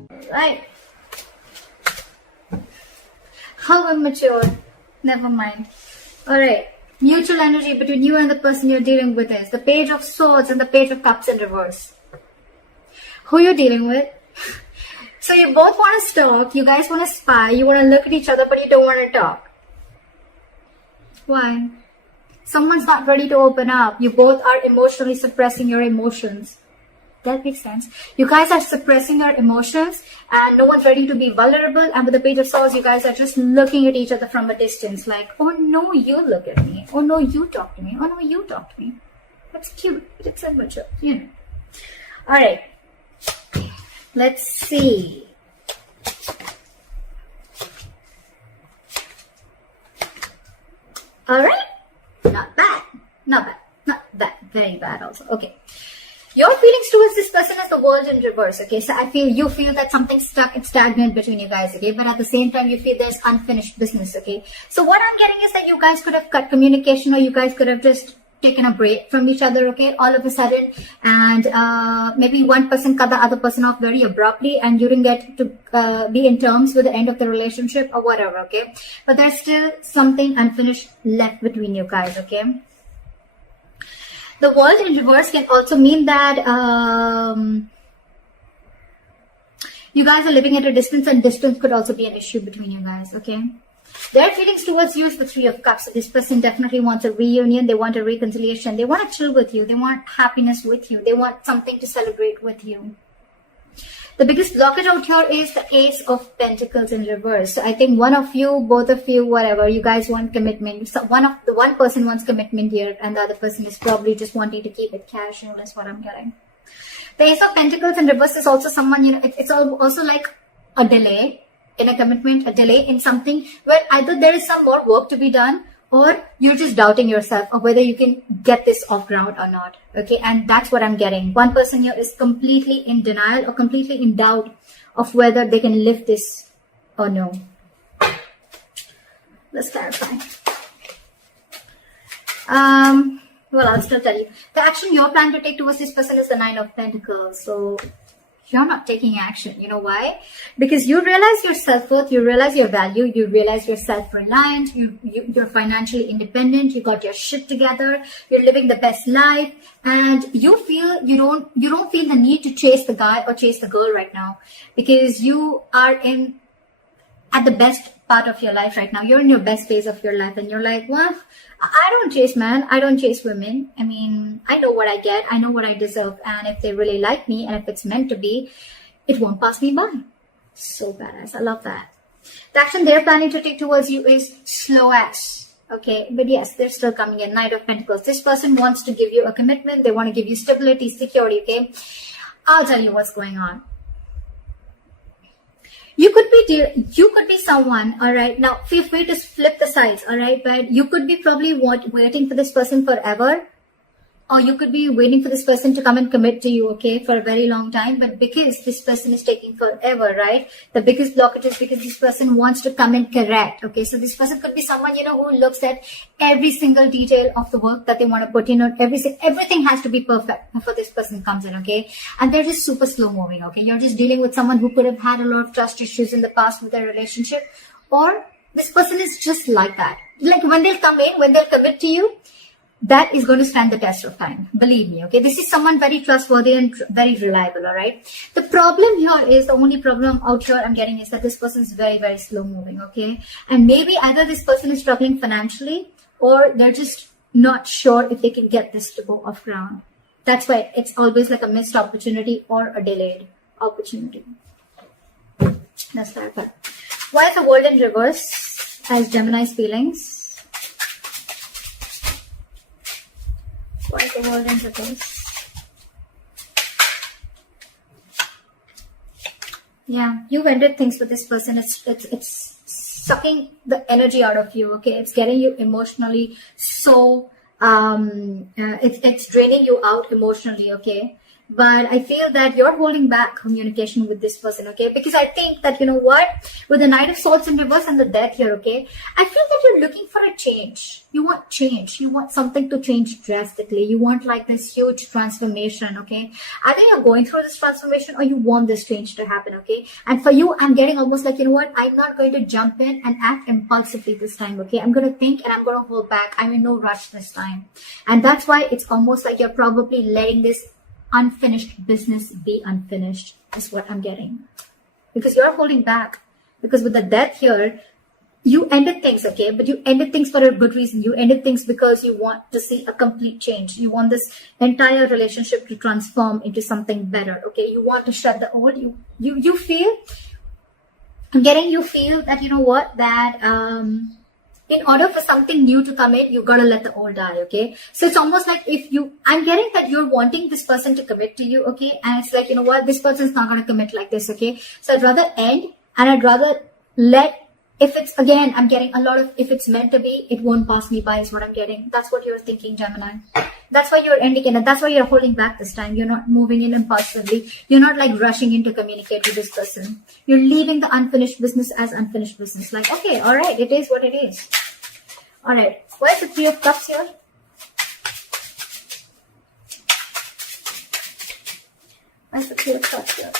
Right? How immature. Never mind. Alright. Mutual energy between you and the person you're dealing with is the Page of Swords and the Page of Cups in reverse. Who you're dealing with? So you both want to talk, you guys want to spy, you want to look at each other, but you don't want to talk. Why? Someone's not ready to open up. You both are emotionally suppressing your emotions. That makes sense. You guys are suppressing your emotions and no one's ready to be vulnerable. And with the Page of Swords, you guys are just looking at each other from a distance like, oh no, you look at me. Oh no, you talk to me. Oh no, you talk to me. That's cute. It's immature, you know. Alright. Let's see. Alright. Not bad. Not bad. Not bad. Very bad also. Okay. Your feelings towards this person is the World in reverse, okay? So you feel that something's stuck and stagnant between you guys, okay? But at the same time, you feel there's unfinished business, okay? So what I'm getting is that you guys could have cut communication or you guys could have just taken a break from each other, okay? All of a sudden, and maybe one person cut the other person off very abruptly and you didn't get to be in terms with the end of the relationship or whatever, okay? But there's still something unfinished left between you guys, okay? The World in reverse can also mean that you guys are living at a distance and distance could also be an issue between you guys, okay? Their feelings towards you is the Three of Cups. So this person definitely wants a reunion. They want a reconciliation. They want to chill with you. They want happiness with you. They want something to celebrate with you. The biggest blockage out here is the Ace of Pentacles in reverse. So I think one of you, both of you, whatever, you guys want commitment. So one person wants commitment here and the other person is probably just wanting to keep it casual is what I'm getting. The Ace of Pentacles in reverse is also someone, you know, it's also like a delay in a commitment, a delay in something where either there is some more work to be done or you're just doubting yourself of whether you can get this off ground or not. Okay, and that's what I'm getting. One person here is completely in denial or completely in doubt of whether they can lift this or no. Let's clarify. Well, I'll still tell you. The action you're planning to take towards this person is the Nine of Pentacles. So you're not taking action. You know why? Because you realize your self-worth, you realize your value, you realize you're self-reliant, you're financially independent, you got your shit together, you're living the best life, and you feel you don't feel the need to chase the guy or chase the girl right now because you are at the best part of your life right now. You're in your best phase of your life and you're like, well, I don't chase men. I don't chase women. I mean, I know what I get. I know what I deserve. And if they really like me and if it's meant to be, it won't pass me by. So badass. I love that. The action they're planning to take towards you is slow ass. Okay. But yes, they're still coming in. Knight of Pentacles. This person wants to give you a commitment. They want to give you stability, security. Okay. I'll tell you what's going on. You could be someone, all right. Now, feel free to flip the sides, all right. But you could be probably waiting for this person forever, or you could be waiting for this person to come and commit to you, okay, for a very long time. But because this person is taking forever, right? The biggest blockage is because this person wants to come and correct, okay. So this person could be someone, you know, who looks at every single detail of the work that they want to put in. On everything has to be perfect before this person comes in, okay. And they're just super slow moving, okay. You're just dealing with someone who could have had a lot of trust issues in the past with their relationship, or this person is just like that. Like when they'll come in, when they'll commit to you, that is going to stand the test of time. Believe me, okay? This is someone very trustworthy and very reliable, all right? The problem here is, the only problem out here I'm getting is that this person is very, very slow moving, okay? And maybe either this person is struggling financially or they're just not sure if they can get this to go off ground. That's why it's always like a missed opportunity or a delayed opportunity. That's that. Why is the World in reverse as Gemini's feelings? Why is the World in reverse? Yeah, you've ended things with this person. It's sucking the energy out of you, okay? It's getting you emotionally so, it's draining you out emotionally, okay? but I feel that you're holding back communication with this person, okay? Because I think that, you know what, with the Knight of Swords in reverse and the Death here, okay, I feel that you're looking for a change. You want change. You want something to change drastically. You want like this huge transformation, okay? Either you're going through this transformation or you want this change to happen, okay? And for you, I'm getting almost like, you know what, I'm not going to jump in and act impulsively this time, okay? I'm going to think and I'm going to hold back. I'm in no rush this time. And that's why it's almost like you're probably letting this unfinished business be unfinished, is what I'm getting. Because you're holding back. Because with the Death here, you ended things, okay? But you ended things for a good reason. You ended things because you want to see a complete change. You want this entire relationship to transform into something better, okay? You want to shut the old. You feel, I'm getting, you feel that, you know what, that in order for something new to come in, you gotta let the old die, okay? So it's almost like if you, I'm getting that you're wanting this person to commit to you, okay? And it's like, you know what, this person's not gonna commit like this, okay? So I'd rather end, and I'd rather let, if it's, again, I'm getting a lot of, if it's meant to be, it won't pass me by is what I'm getting. That's what you're thinking, Gemini. That's why you're ending it, and that's why you're holding back this time. You're not moving in impulsively. You're not like rushing in to communicate with this person. You're leaving the unfinished business as unfinished business. Like, okay, all right, it is what it is. All right, where's the Three of Cups here? Where's the Three of Cups here?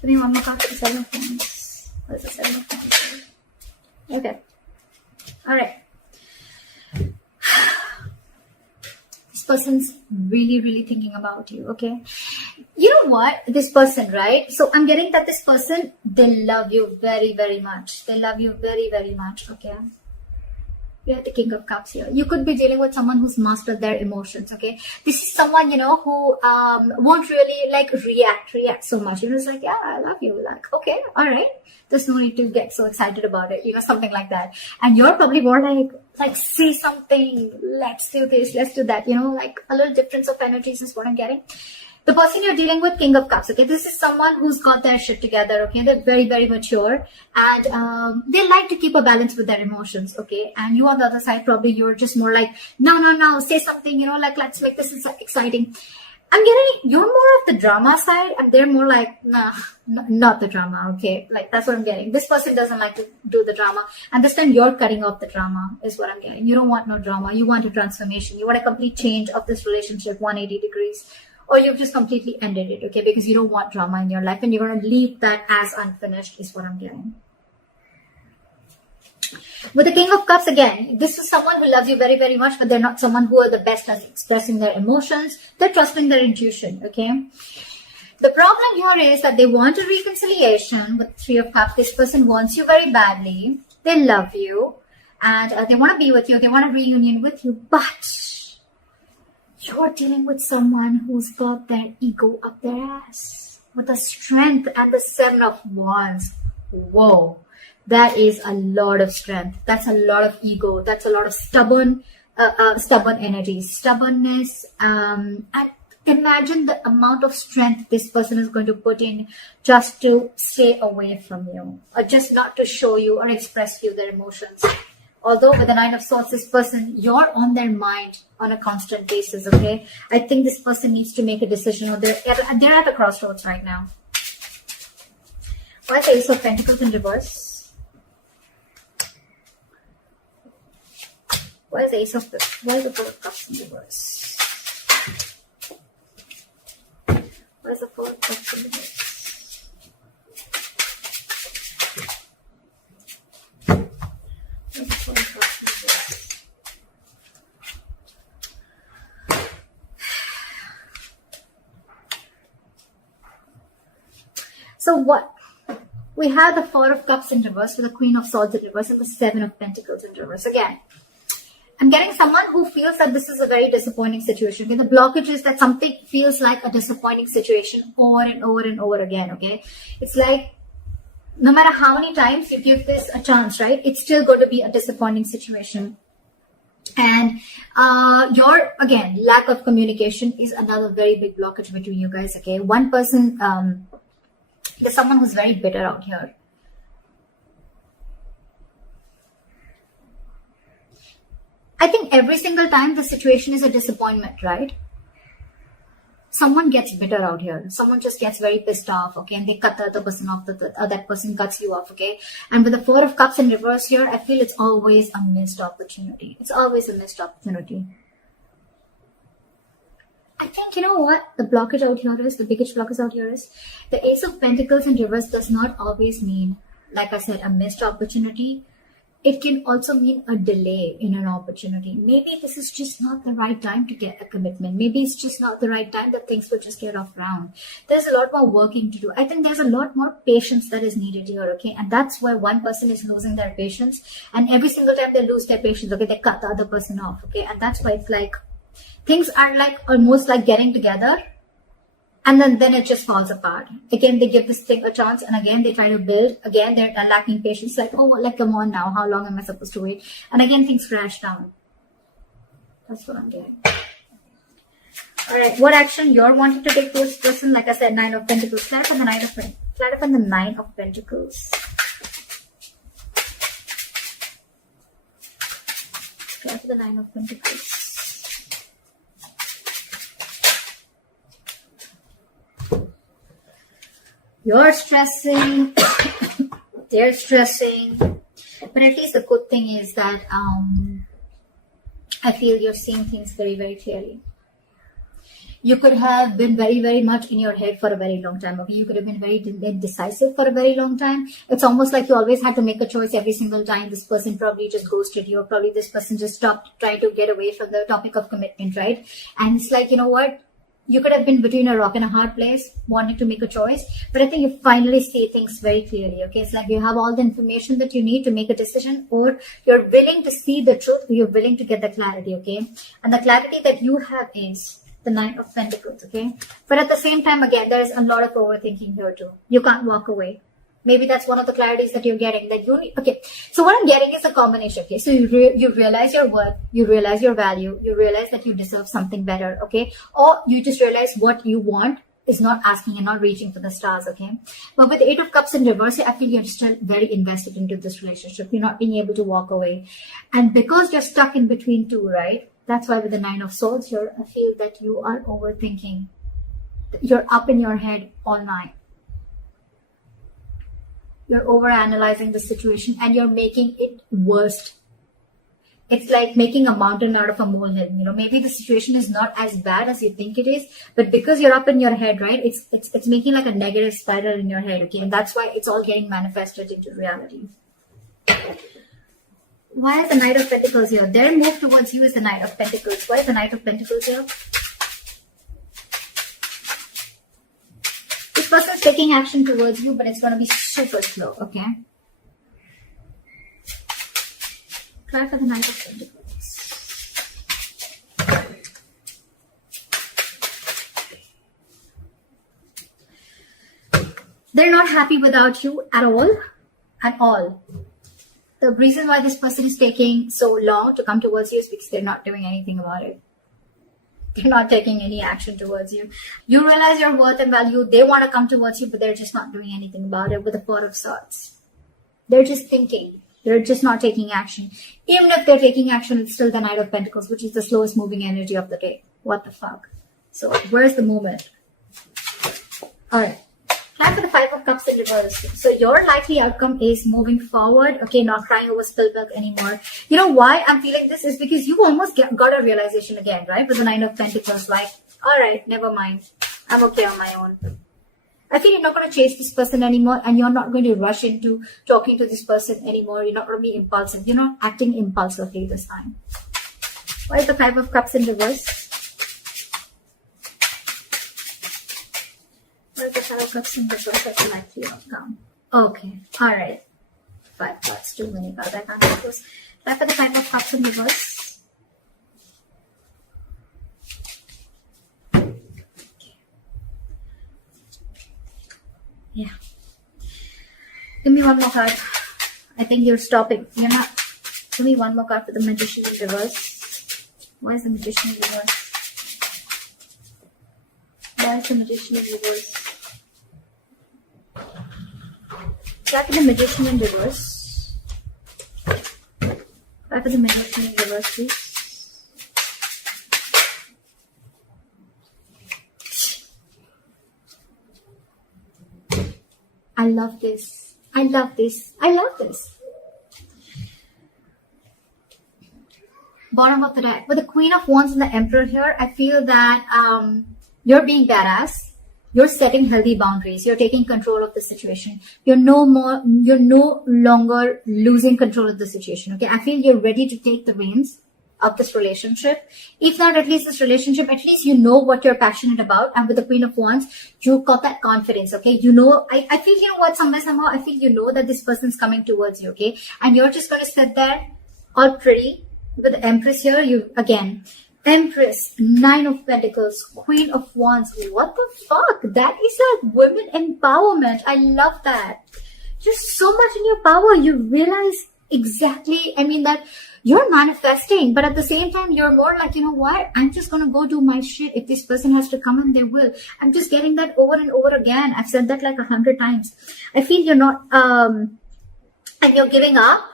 Give me one more card for the Seven of Wands. Where's the Seven of Wands? Okay. All right. This person's really, really thinking about you, okay? You know what? This person, right? So I'm getting that this person, they love you very, very much. They love you very, very much, okay? We have the King of Cups here. You could be dealing with someone who's mastered their emotions, okay? This is someone, you know, who won't really like react so much. You know, it's like, yeah, I love you. Like, okay, all right. There's no need to get so excited about it, you know, something like that. And you're probably more like, say something, let's do this, let's do that, you know, like a little difference of energies is what I'm getting. The person you're dealing with, King of Cups, okay? This is someone who's got their shit together, okay? They're very, very mature, and they like to keep a balance with their emotions, okay? And you on the other side, probably you're just more like, no, say something, you know, like, let's make this exciting. I'm getting, you're more of the drama side, and they're more like, nah, not the drama, okay? Like, that's what I'm getting. This person doesn't like to do the drama, and this time you're cutting off the drama, is what I'm getting. You don't want no drama. You want a transformation. You want a complete change of this relationship, 180 degrees. Or you've just completely ended it, okay? Because you don't want drama in your life, and you're going to leave that as unfinished, is what I'm getting. With the King of Cups, again, this is someone who loves you very, very much, but they're not someone who are the best at expressing their emotions. They're trusting their intuition, okay? The problem here is that they want a reconciliation with Three of Cups. This person wants you very badly. They love you, and they want to be with you. They want a reunion with you, but you're dealing with someone who's got their ego up their ass with the Strength and the Seven of Wands. Whoa, that is a lot of strength. That's a lot of ego. That's a lot of stubborn energy, stubbornness. And imagine the amount of strength this person is going to put in just to stay away from you, or just not to show you or express you their emotions. Although with the Nine of Swords, this person, you're on their mind on a constant basis, okay? I think this person needs to make a decision, or they're at the crossroads right now. Why is the Ace of Pentacles in reverse? Why is the Four of Cups in reverse? Why is the Four of Cups in reverse? So what? We have the Four of Cups in reverse, with the Queen of Swords in reverse, and the Seven of Pentacles in reverse. Again, I'm getting someone who feels that this is a very disappointing situation. Okay? The blockage is that something feels like a disappointing situation over and over and over again. Okay, it's like no matter how many times you give this a chance, right? It's still going to be a disappointing situation. And your, again, lack of communication is another very big blockage between you guys. Okay, one person, there's someone who's very bitter out here. I think every single time the situation is a disappointment, right? Someone gets bitter out here. Someone just gets very pissed off, okay? And they cut the other person off, that person cuts you off, okay? And with the Four of Cups in reverse here, I feel it's always a missed opportunity. It's always a missed opportunity. I think, you know what? The blockage out here is, the biggest blockage out here is, the Ace of Pentacles in reverse does not always mean, like I said, a missed opportunity. It can also mean a delay in an opportunity. Maybe this is just not the right time to get a commitment. Maybe it's just not the right time that things will just get off ground. There's a lot more working to do. I think there's a lot more patience that is needed here, okay? And that's why one person is losing their patience. And every single time they lose their patience, okay, they cut the other person off, okay? And that's why it's like, things are like almost like getting together. And then it just falls apart. Again, they give this thing a chance, and again, they try to build. Again, they're lacking patience. Like, oh, like, come on now. How long am I supposed to wait? And again, things crash down. That's what I'm getting. All right, what action you're wanting to take towards this person? Like I said, Nine of Pentacles. Flat up on the Nine of Pentacles. Flat up on the Nine of Pentacles. Flat up the Nine of Pentacles. You're stressing, they're stressing, but at least the good thing is that I feel you're seeing things very, very clearly. You could have been very, very much in your head for a very long time. Okay, you could have been very indecisive for a very long time. It's almost like you always had to make a choice every single time. This person probably just ghosted you, or probably this person just stopped trying to get away from the topic of commitment, right? And it's like, you know what? You could have been between a rock and a hard place, wanting to make a choice, but I think you finally see things very clearly, okay? It's like you have all the information that you need to make a decision, or you're willing to see the truth, you're willing to get the clarity, okay? And the clarity that you have is the Nine of Pentacles, okay? But at the same time, again, there's a lot of overthinking here too. You can't walk away. Maybe that's one of the clarities that you're getting, that you need. Okay, so what I'm getting is a combination, okay? So you realize your worth, you realize your value, you realize that you deserve something better, okay? Or you just realize what you want is not asking and not reaching for the stars, okay? But with the Eight of Cups in reverse, I feel you're still very invested into this relationship. You're not being able to walk away. And because you're stuck in between two, right? That's why with the Nine of Swords here, I feel that you are overthinking. You're up in your head all night. You're overanalyzing the situation and you're making it worse. It's like making a mountain out of a molehill. You know, maybe the situation is not as bad as you think it is, but because you're up in your head, right? It's making like a negative spiral in your head, okay? And that's why it's all getting manifested into reality. Why is the Knight of Pentacles here? Their move towards you is the Knight of Pentacles. Why is the Knight of Pentacles here? This person's taking action towards you, but it's going to be super slow, okay? Try for the Knight of Pentacles. They're not happy without you at all. At all. The reason why this person is taking so long to come towards you is because they're not doing anything about it. They're not taking any action towards you. You realize your worth and value. They want to come towards you, but they're just not doing anything about it with the Four of Swords. They're just thinking. They're just not taking action. Even if they're taking action, it's still the Knight of Pentacles, which is the slowest moving energy of the day. What the fuck? So where's the movement? Alright. Time for the Five of Cups in reverse. So your likely outcome is moving forward. Okay, not crying over spilled milk anymore. You know why I'm feeling this is because you almost got a realization again, right? With the Nine of Pentacles, like, alright, never mind. I'm okay on my own. I feel you're not going to chase this person anymore, and you're not going to rush into talking to this person anymore. You're not going to be impulsive. You're not acting impulsively this time. Why is the Five of Cups in reverse? Why is the Five of Cups in reverse? That's likely outcome. Okay, alright. 5 cards, too many cards. I can't do this. Try for the Five of Cups in reverse. Yeah. Give me one more card. I think you're stopping. You're not. Give me one more card for the Magician in reverse. Why is the Magician in reverse? Why is the Magician in reverse? Try for the Magician in reverse. Try for the Magician in reverse, please. I love this. I love this. I love this. Bottom of the deck. With the Queen of Wands and the Emperor here, I feel that you're being badass. You're setting healthy boundaries. You're taking control of the situation. You're no longer losing control of the situation. Okay, I feel you're ready to take the reins of this relationship. If not at least this relationship, at least you know what you're passionate about. And with the Queen of Wands, you got that confidence. Okay, you know, I feel, you know what, somehow I feel you know that this person's coming towards you. Okay, and you're just going to sit there all pretty. With the Empress here, you again, Empress, Nine of Pentacles, Queen of Wands. What the fuck? That is like women empowerment. I love that. Just so much in your power. You realize exactly, I mean, that you're manifesting, but at the same time, you're more like, you know what? I'm just going to go do my shit. If this person has to come in, they will. I'm just getting that over and over again. I've said that like 100 times. I feel you're not, and you're giving up.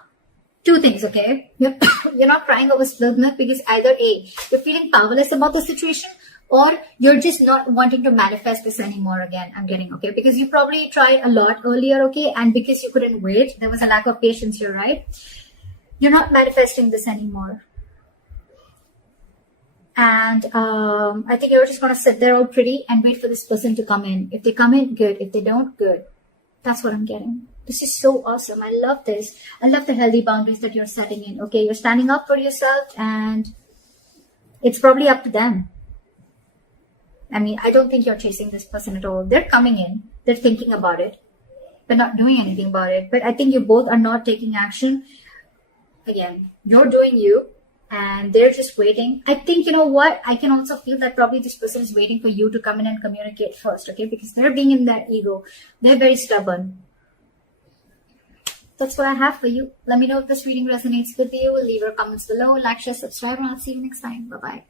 Two things, okay? You're not crying over spilled milk because either A, you're feeling powerless about the situation, or you're just not wanting to manifest this anymore again. I'm getting, okay? Because you probably tried a lot earlier, okay? And because you couldn't wait, there was a lack of patience here, right? You're not manifesting this anymore. And I think you're just going to sit there all pretty and wait for this person to come in. If they come in, good. If they don't, good. That's what I'm getting. This is so awesome. I love this. I love the healthy boundaries that you're setting in. Okay, you're standing up for yourself and it's probably up to them. I mean, I don't think you're chasing this person at all. They're coming in. They're thinking about it, but not doing anything about it. But I think you both are not taking action. Again, you're doing you and they're just waiting. I think, you know what? I can also feel that probably this person is waiting for you to come in and communicate first, okay? Because they're being in their ego. They're very stubborn. That's what I have for you. Let me know if this reading resonates with you. Leave your comments below, like, share, subscribe, and I'll see you next time. Bye-bye.